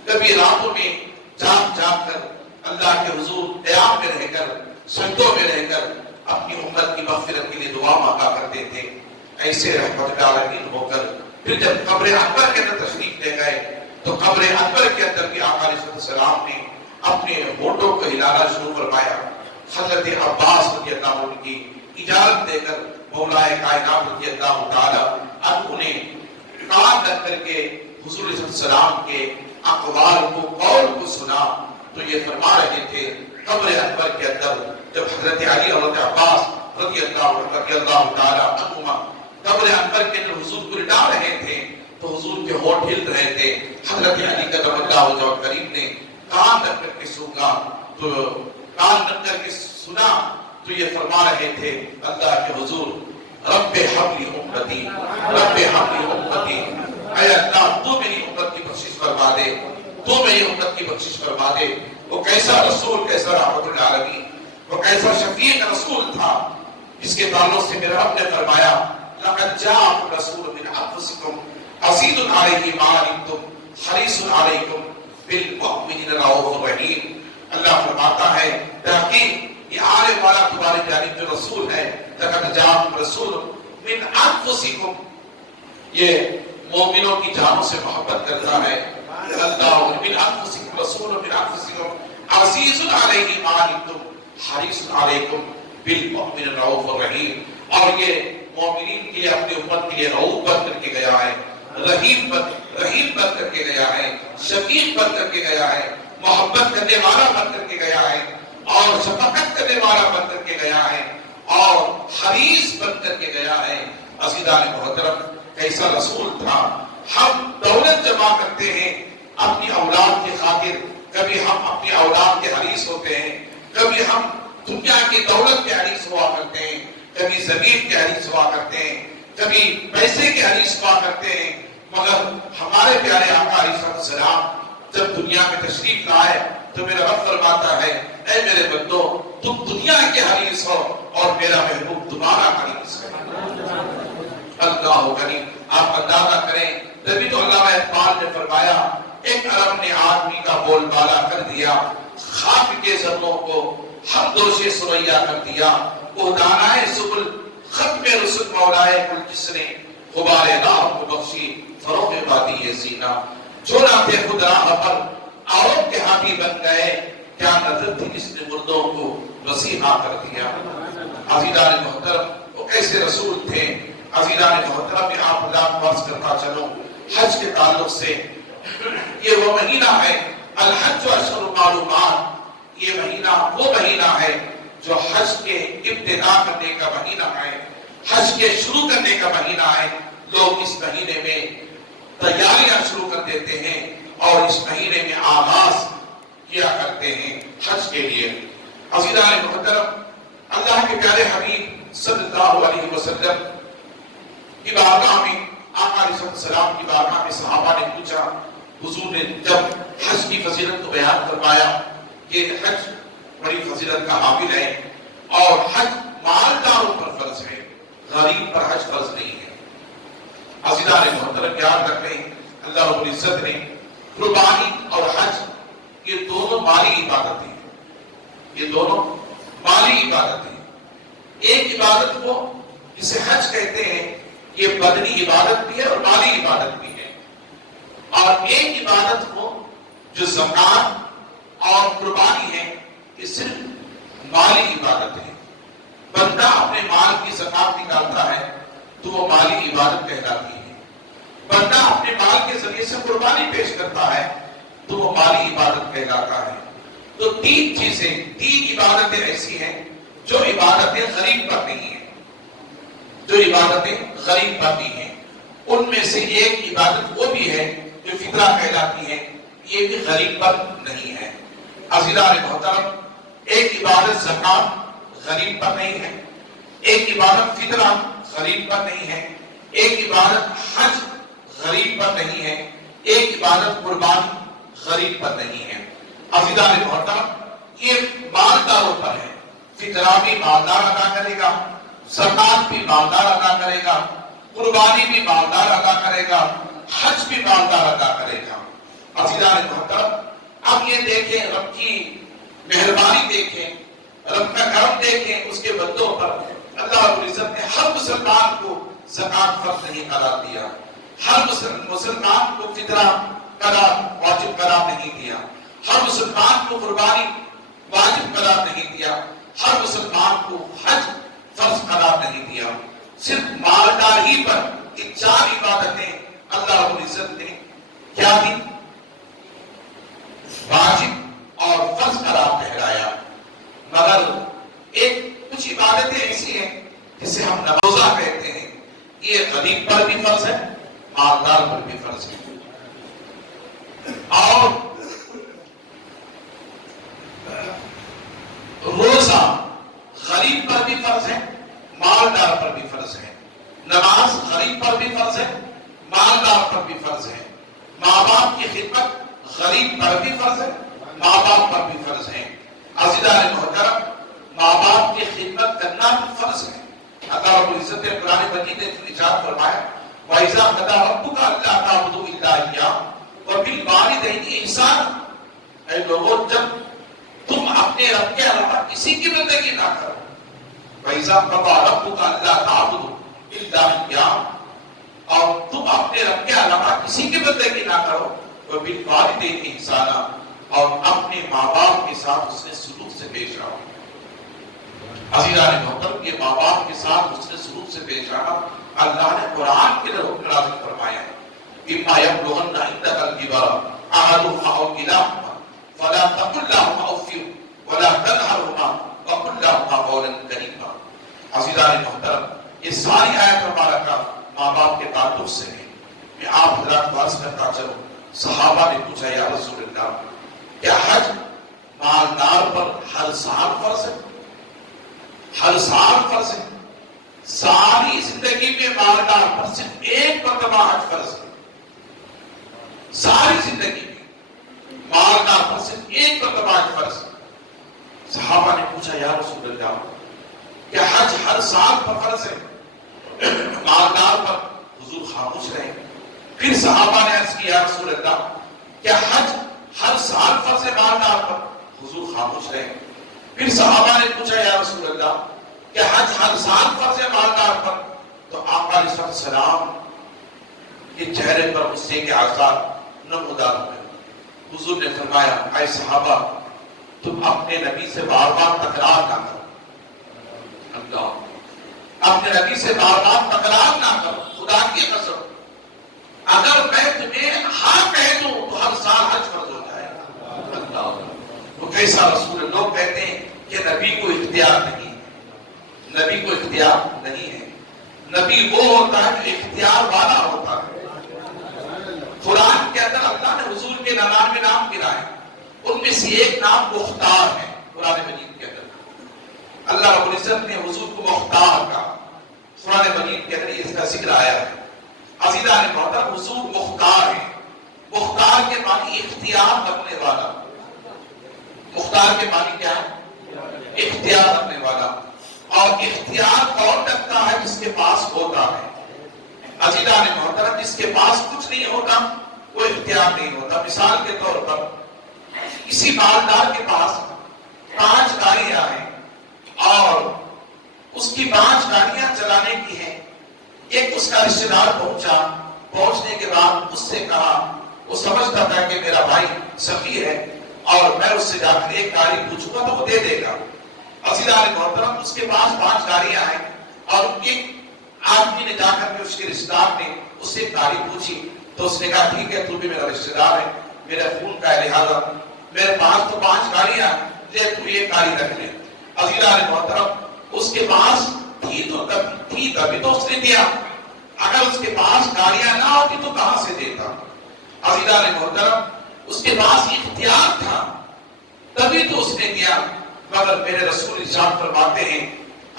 کبھی راتوں میں جاگ جاگ کر اللہ کے حضور قیام میں رہ کر، سجدوں میں رہ کر اپنی امت کی مغفرت کے لیے دعا مانگا کرتے تھے۔ ایسے رحمت العالمین ہو کر پھر جب قبر اکبر کے اندر تشریف لے گئے تو قبر اکبر کے اندر بھی آقا علیہ السلام نے اپنے ہونٹوں کو ہلانا شروع فرمایا۔ حضرت عباس رضی اللہ عنہ کی اجازت دے کر مولا کائنات رضی اللہ تعالی عنہ نے کان رکھ کر کے حضور علیہ السلام کے اقوال کو، قول کو سنا تو یہ فرما رہے تھے قبر اکبر کے اندر جب حضرت علی اور حضرت عباس رضی اللہ تعالی عنہما قبر اکبر کے اندر حضور کو لٹا رہے تھے تو حضور کے ہونٹ ہل رہے تھے۔ حضرت علی کرم اللہ وجہہ کریم نے کان رکھ کر کے سنا تو یہ فرما رہے تھے اللہ کے حضور رب حبلی امتی، رب حبلی امتی، اے اللہ تو میری امت کی بخشش فرما دے، تو میری امت کی بخشش فرما دے۔ وہ کیسا رسول، کیسا رحمت العالمین، وہ کیسا شفیع رسول تھا جس کے تعلق سے میرا رب نے فرمایا لقد جاءکم رسول من انفسکم عزیز علیہ ما عنتم حریص علیکم بالمؤمنین رؤوف رحیم۔ اللہ فرماتا ہے تحقیق یہ آنے والا تمہاری جانب جو رسول ہے، لقد جاءکم رسول من انفسکم، یہ مومنوں کی جانوں سے محبت کرتا ہے۔ اللہ من انفسکم رسول من انفسکم عزیز علیہ ما عنتم حریص علیکم بالمؤمنین رؤوف رحیم۔ اور یہ مومنین کے لیے، اپنی امت کے لیے رؤوف بن کر کے گیا ہے، رحیم بن کر کے گیا ہے، شفیق بن کر کے گیا ہے، محبت کرنے والا بن کر کے گیا ہے، اور شفقت کرنے والا بن کر کے گیا ہے، اور حریص بن کر کے گیا ہے۔ عزیزان محترم، کیسا رسول تھا۔ ہم دولت جمع کرتے ہیں اپنی اولاد کی خاطر، کبھی ہم اپنی اولاد کے حریص ہوتے ہیں، کبھی ہم دنیا کی دولت کے حریص ہوا کرتے ہیں، کبھی زمین کے حریص ہوا کرتے ہیں، کبھی پیسے کے حریص ہوا کرتے ہیں، مگر ہمارے پیارے آقا علیہ السلام جب دنیا میں تشریف لائے تو میرا رب فرماتا ہے اے میرے بندو تم دنیا کے حریص ہو اور میرا محبوب تمہارا حریص ہے۔ اللہ کریم، آپ اندازہ کریں، تبھی تو علامہ اقبال نے فرمایا ایک عرب نے آدمی کا بول بالا کر دیا، خاک کے ذروں کو حمدوش سریا کر دیا، وہ دانائے سبل ختم رسل مولائے کل جس نے غبار راہ کو بخشی فروغ بادی سینہ، جو نہ تھے خود راہ پر عورت کے ہاتھی بن گئے، کیا نظر تھی جس نے مردوں کو مسیحا کر دیا۔ عزیزان محترم، وہ کیسے رسول تھے۔ عزیزان محترم، میں آپ اللہ کو عرض کرتا چلوں حج کے تعلق سے، یہ وہ مہینہ ہے الحج اشہر معلومات، یہ مہینہ وہ مہینہ ہے جو حج کے ابتدا کرنے کا مہینہ ہے، حج کے شروع کرنے کا مہینہ ہے، لوگ اس مہینے میں تیاریاں شروع کر دیتے ہیں اور اس مہینے میں آغاز کیا کرتے ہیں حج کے لیے۔ عزیزان محترم، اللہ کے پیارے حبیب صلی اللہ علیہ وسلم کی بارگاہ میں، آقا علیہ السلام کی بارگاہ میں صحابہ نے پوچھا، حضور نے جب حج کی فضیلت کو بیان فرمایا کہ حج بڑی فضیلت کا حامل ہے اور حج مالداروں پر فرض ہے، غریب پر حج فرض نہیں ہے۔ عزیزان محترم، یاد رکھیں اللہ رب العزت نے قربانی اور حج یہ دونوں مالی عبادتیں ہیں، یہ دونوں مالی عبادتیں ہیں۔ ایک عبادت کو جسے حج کہتے ہیں یہ بدنی عبادت بھی ہے اور مالی عبادت بھی ہے، اور ایک عبادت کو جو زکات اور قربانی ہے یہ صرف مالی عبادت ہے۔ بندہ اپنے مال کی زکات نکالتا ہے تو وہ مالی عبادت کہلاتی ہے، بندہ اپنے مال کے ذریعے سے قربانی پیش کرتا ہے تو وہ مالی عبادت کہلاتا ہے۔ تو تین چیزیں، تین عبادتیں ایسی ہیں جو عبادتیں غریب پر نہیں ہیں، جو عبادتیں غریب پر نہیں ہیں۔ ان میں سے ایک عبادت وہ بھی ہے جو فطرہ کہلاتی ہے، یہ بھی غریب پر نہیں ہے۔ عزیزان محترم، ایک عبادت زکات غریب پر نہیں ہے، ایک عبادت فطرہ غریب پر نہیں ہے، ایک عبادت حج غریب پر نہیں ہے، ایک عبادت قربانی غریب پر نہیں ہے۔ عزیزان محترم، یہ مالداروں پر ہے، فطرہ بھی مالدار ادا کرے گا، زکات بھی مالدار ادا کرے گا، قربانی بھی مالدار ادا کرے گا، حج بھی مالدار ادا کرے گا۔ عزیزان محترم، اب یہ دیکھیں رب کی مہربانی، دیکھیں رب کا کرم، دیکھیں اس کے بندوں پر۔ اللہ رب العزت نے ہر مسلمان کو زکات فرض نہیں قرار دیا، ہر مسلمان کو فطرہ قرار واجب قرار نہیں دیا، ہر مسلمان کو قربانی واجب قرار نہیں دیا، ہر مسلمان کو حج فرض قرار نہیں دیا۔ صرف مالدار ہی پر یہ چار عبادتیں اللہ رب العزت نے کیا دی؟ واجب اور فرض قرار ٹھہرایا۔ مگر ایک کچھ عبادتیں ایسی ہیں جسے ہم روزہ کہتے ہیں، یہ غریب پر بھی فرض ہے، مالدار پر بھی فرض ہے، اور روزہ غریب پر بھی فرض ہے، مالدار پر بھی فرض ہے۔ نماز غریب پر بھی فرض ہے، مالدار پر بھی فرض ہے۔ ماں باپ کی خدمت غریب پر بھی فرض ہے، ماں باپ پر بھی فرض ہے۔ عزیزان محترم، ماں باپ کی خدمت کرنا بھی فرض ہے۔ اللہ رب العزت نے قرآن مجید میں ارشاد فرمایا، وَإِذَا قَضَىٰ رَبُّكَ أَلَّا تَعْبُدُوا إِلَّا إِيَّاهُ وَبِالْوَالِدَيْنِ إِحْسَانًا، اے لوگوں جب تم اپنے رب کے علاوہ کسی کی بندگی نہ کرو، وَإِذَا قَضَىٰ رَبُّكَ أَلَّا تَعْبُدُوا إِلَّا إِيَّاهُ، اور تم اپنے رب کے علاوہ کسی کی بندگی نہ کرو، وَبِالْوَالِدَيْنِ إِحْسَانًا، اور اپنے ماں باپ کے ساتھ اس نے سلوک سے پیش آؤ۔ عزیزان محترم، یہ ماں باپ کے ساتھ اس نے سلوک سے پیش آنا اللہ نے قرآن کے حکم نازل فرمایا ہے۔ إِمَّا يَبْلُغَنَّ عِندَكَ الْكِبَرَ أَحَدُهُمَا أَوْ كِلَاهُمَا فَلَا تَقُل لَّهُمَا أُفٍّ وَلَا تَنْهَرْهُمَا وَقُل لَّهُمَا قَوْلًا كَرِيمًا۔ عزیزان محترم، یہ ساری آیت مبارکہ ماں باپ کے تعلق سے ہے۔ میں آپ حضرات کو عرض کرتا چلوں، صحابہ نے پوچھا یا رسول اللہ، کیا حج مالدار پر ہر سال فرض ہے؟ ہر سال فرض ہے؟ ساری زندگی میں مالدار پر صرف ایک مرتبہ حج فرض ہے، ساری زندگی میں مالدار پر صرف ایک مرتبہ حج فرض ہے۔ صحابہ نے پوچھا یا رسول اللہ، کیا حج ہر سال پر فرض ہے؟ مالدار پر حضور خاموش رہے۔ پھر صحابہ نے عرض کیا یا رسول اللہ، کیا حج ہر سال فرض ہے مالدار پر؟ حضور خاموش رہے۔ پھر صحابہ نے پوچھا یا رسول اللہ، کیا حج ہر سال فرض ہے مالدار پر؟ تو آقا علیہ السلام کے چہرے پر غصے کے آثار نمودار ہوئے۔ حضور نے فرمایا، اے صحابہ، تم اپنے نبی سے بار بار تکرار نہ کرو، اللہ، اپنے نبی سے بار بار تکرار نہ کرو، خدا کی قسم اگر میں تمہیں ہاں کہہ دوں تو ہر سال حج فرض ہو جائے گا۔ اللہ، وہ کیسا رسول؟ لوگ کہتے ہیں کہ نبی نبی کو اختیار نہیں ہے، نبی کو اختیار نہیں ہے۔ نبی وہ ہوتا ہے جو اختیار والا ہوتا ہے۔ قرآن کے اندر اللہ نے حضور کے 99 نام گنائے، ان میں سے ایک نام مختار ہے۔ قرآن مجید کے اندر اللہ رب العزت نے حضور کو مختار کہا، قرآن مجید کے اندر اس کا ذکر آیا ہے۔ عزیزان محترم، حضور مختار ہے۔ مختار کے معنی اختیار رکھنے والا۔ مختار کے معنی کیا ہے؟ اختیار رکھنے والا۔ اور اختیار کون رکھتا ہے؟ جس کے پاس ہوتا ہے۔ عزیزان محترم، جس کے پاس کچھ نہیں ہوتا وہ اختیار نہیں ہوتا۔ مثال کے طور پر کسی مالدار کے پاس 5 گاڑیاں ہیں اور اس کی 5 گاڑیاں چلانے کی ہیں۔ ایک اس کا رشتہ دار پہنچا، پہنچنے کے بعد اس سے کہا، وہ سمجھتا تھا کہ میرا بھائی سخی ہے اور میں اس سے جا کر ایک گاڑی پوچھوں گا تو وہ دے دے گا۔ عزیزان محترم، اس کے پاس 5 گاڑیاں ہیں اور ایک آدمی نے جا کر کے اس کے رشتہ دار نے اس سے گاڑی پوچھی تو اس نے کہا ٹھیک ہے، تو بھی میرا رشتہ دار ہے، میرا خون کا ہے، لہٰذا میرے پاس تو 5 گاڑیاں لے، تو ایک گاڑی رکھ لے۔ عزیزان محترم، اس کے پاس تھی تبھی تو اس نے دیا، اگر اس کے پاس گاڑیاں نہ ہوتی تو کہاں سے دیتا؟ عزیزان محترم، اس کے پاس اختیار تھا تبھی تو اس نے دیا۔ مگر میرے رسول ارشاد فرماتے ہیں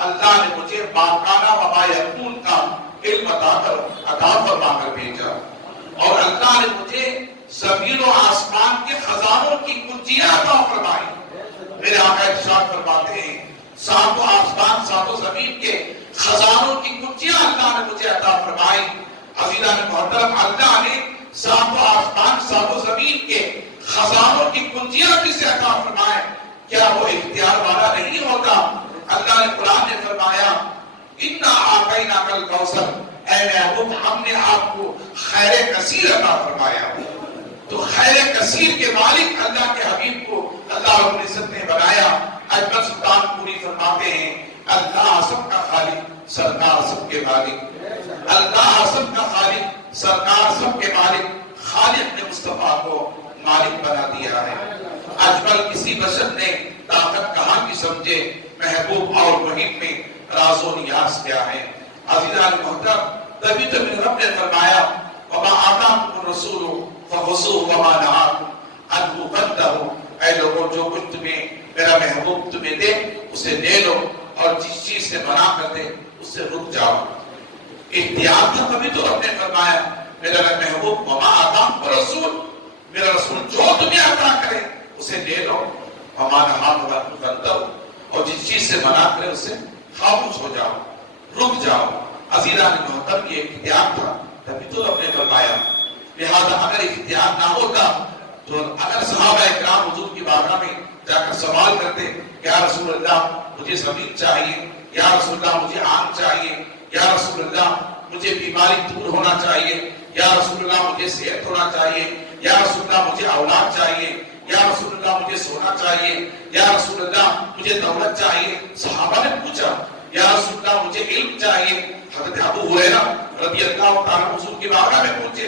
اللہ نے مجھے باکانہ و ما یکون کا علم عطا فرما کر بھیجا، اور اللہ نے مجھے زمین و آسمان کے خزانوں کی کنجیاں عطا فرمائی۔ میرے آقا ارشاد فرماتے ہیں 7 آسمان 7 زمین کے خزانوں کی کنجیاں اللہ نے مجھے عطا فرمائی۔ عزیزان محترم، اللہ نے 7 آسمان 7 زمین کے خزانوں کی کنجیاں کسے عطا فرمائے؟ کیا وہ اختیار والا نہیں ہوتا؟ اللہ نے قرآن میں فرمایا اِنَّا أَعْطَيْنَاكَ الْكَوْثَرَ، اے محبوب ہم نے آپ کو خیر کثیر عطا فرمایا۔ تو خیر کثیر کے مالک اللہ کے حبیب کو اللہ رب العزت نے بنایا۔ اجمل سلطان پوری فرماتے ہیں اللہ سب کا خالق، سرکار سب کے مالک۔ اللہ سب کا خالق، سرکار سب کے مالک۔ خالق نے مصطفیٰ کو مالک بنا دیا ہے۔ اجمل کسی بشر نے طاقت کہاں کی سمجھے، محبوب اور محب میں راز و نیاز کیا ہے۔ عزیزان محترم، تبھی تو میرے رب نے فرمایا وَمَا آتَاكُمُ الرَّسُولُ فَخُذُوهُ وَمَا نَهَاكُمْ عَنْهُ فَانْتَهُوا، اے لوگوں جو کچھ تمہیں میرا محبوب تمہیں دے اسے لے لو، اور جس چیز سے منع کر دے اس سے رک جاؤ۔ اختیار تھا تبھی تو رب نے فرمایا میرا محبوب وَمَا آتَاكُمُ الرَّسُولُ، میرا رسول جو تمہیں عطا کرے اسے لے لو، وَمَا نَهَاكُمْ عَنْهُ فَانْتَهُوا، اور جس چیز سے منع کرے اس سے خاموش ہو جاؤ، رک جاؤ۔ عزیزان محترم، یہ اختیار تھا تبھی تو رب نے فرمایا۔ لہذا اگر اختیار نہ ہوتا تو اگر صحابہ اکرام حضور کی بارگاہ میں جا کر سوال کرتے یا رسول اللہ مجھے زمین چاہیے، یا رسول اللہ مجھے آم چاہیے، یا رسول اللہ مجھے بیماری دور ہونا چاہیے، یا رسول اللہ مجھے صحت ہونا چاہیے، یا رسول اللہ مجھے اولاد چاہیے، یا رسول اللہ مجھے سونا چاہیے، یا رسول اللہ مجھے دولت چاہیے۔ صحابہ نے پوچھا یا رسول اللہ مجھے علم چاہیے۔ حضرت ابو ہریرہ رضی اللہ تعالیٰ حضور کی بارگاہ میں پہنچے،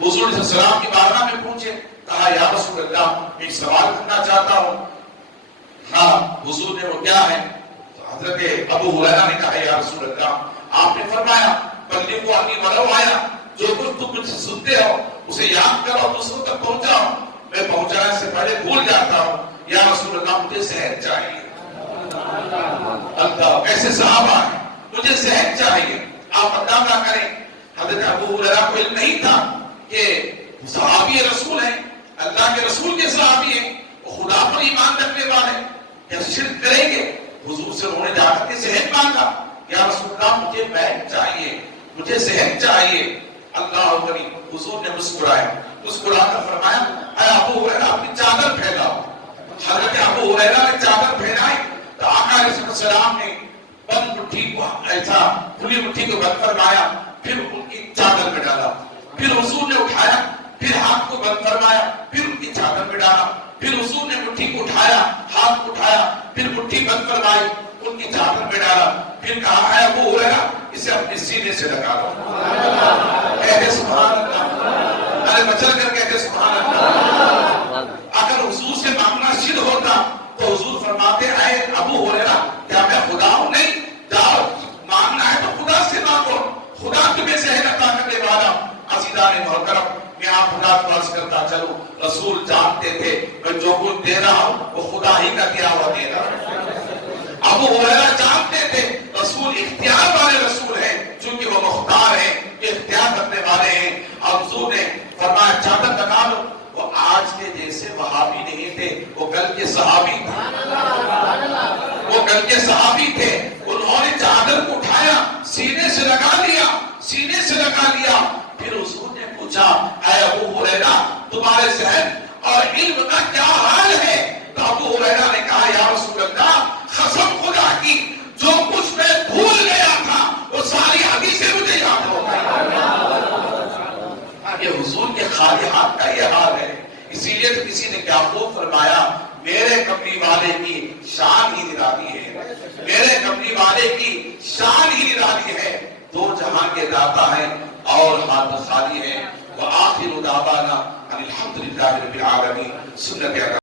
حضور صلی اللہ علیہ وسلم کی بارگاہ میں پہنچے، کہا یا رسول اللہ ایک سوال کرنا چاہتا ہوں۔ ہاں حضور نے وہ کیا ہے؟ تو حضرت ابو ہریرہ نے کہا یا رسول اللہ آپ نے فرمایا بلغوا عنی ولو آیا، جو کچھ تم مجھ سے سنتے ہو اسے یاد کرو، دوسروں تک پہنچاؤ، میں پہنچانے سے پہلے بھول جاتا ہوں۔ یا رسول اللہ مجھے صحت چاہیے۔ اللہ ایسے صحابہ ہیں، مجھے صحت چاہیے۔ آپ اندازہ کریں حضرت ابو ہریرہ کو علم نہیں تھا کہ صحابی رسول ہیں، اللہ کے رسول کے صحابی ہیں، وہ خدا پر ایمان رکھنے والے، یا شرک کریں گے؟ حضور سے انہوں نے جا کر کے صحت مانگا، یا رسول اللہ مجھے بیت چاہیے، مجھے صحت چاہیے۔ اللہ اکبر، حضور نے مسکرا کر فرمایا اے ابو ہریرہ اپنی چادر پھیلاؤ۔ حضرت ابو ہریرہ نے چادر پھیلائی تو آقا علیہ السلام نے بند مٹھی کو ایسا کھلی مٹھی کو بند فرمایا، پھر ان کی چادر میں ڈالا، پھر حضور نے اٹھایا، پھر ہاتھ کو بند فرمایا، پھر ان کی چادر میں ڈالا، پھر حضور نے مٹھی کو اٹھایا، ہاتھ کو اٹھایا، پھر مٹھی بند فرمائی، ان کی چادر میں ڈالا، پھر کہا اے ابو ہریرہ اسے اپنے سینے سے لگا لو۔ کہتے سبحان اللہ، ارے مچل کر کہتے سبحان اللہ۔ اگر حضور سے معاملہ شد ہوتا تو حضور فرماتے آپ حضرات فرض کرتا چلوں رسول جانتے تھے میں جو کچھ دے رہا ہوں وہ خدا ہی کا دیا ہوا دے رہا ہوں۔ ابو ہریرہ جانتے تھے رسول اختیار والے رسول ہیں، چونکہ وہ مختار ہیں، اختیار کرنے والے ہیں۔ اب حضور نے فرمایا چادر لگا لو۔ وہ آج کے جیسے وہابی نہیں تھے، وہ کل کے صحابی تھے، وہ کل کے صحابی تھے۔ انہوں نے چادر کو اٹھایا، سینے سے لگا لیا، سینے سے لگا لیا۔ پھر حضور نے پوچھا اے ابو ہریرہ تمہارے ذہن اور علم کا کیا حال ہے؟ تو ابو ہریرہ نے کہا یا رسول اللہ قسم خدا کی جو کچھ میں بھول گیا تھا وہ ساری حدیثیں مجھے یاد ہو گئی۔ یہ حضور کے خالی ہاتھ کا یہ حال ہے۔ اسی لیے تو کسی نے کیا خوب فرمایا میرے کملی والے کی شان ہی نرالی ہے، میرے کملی والے کی شان ہی نرالی ہے، دو جہاں کے داتا ہیں اور ہاتھ خالی ہیں۔ وآخر دعوانا ان الحمد للہ رب العالمین۔ سنت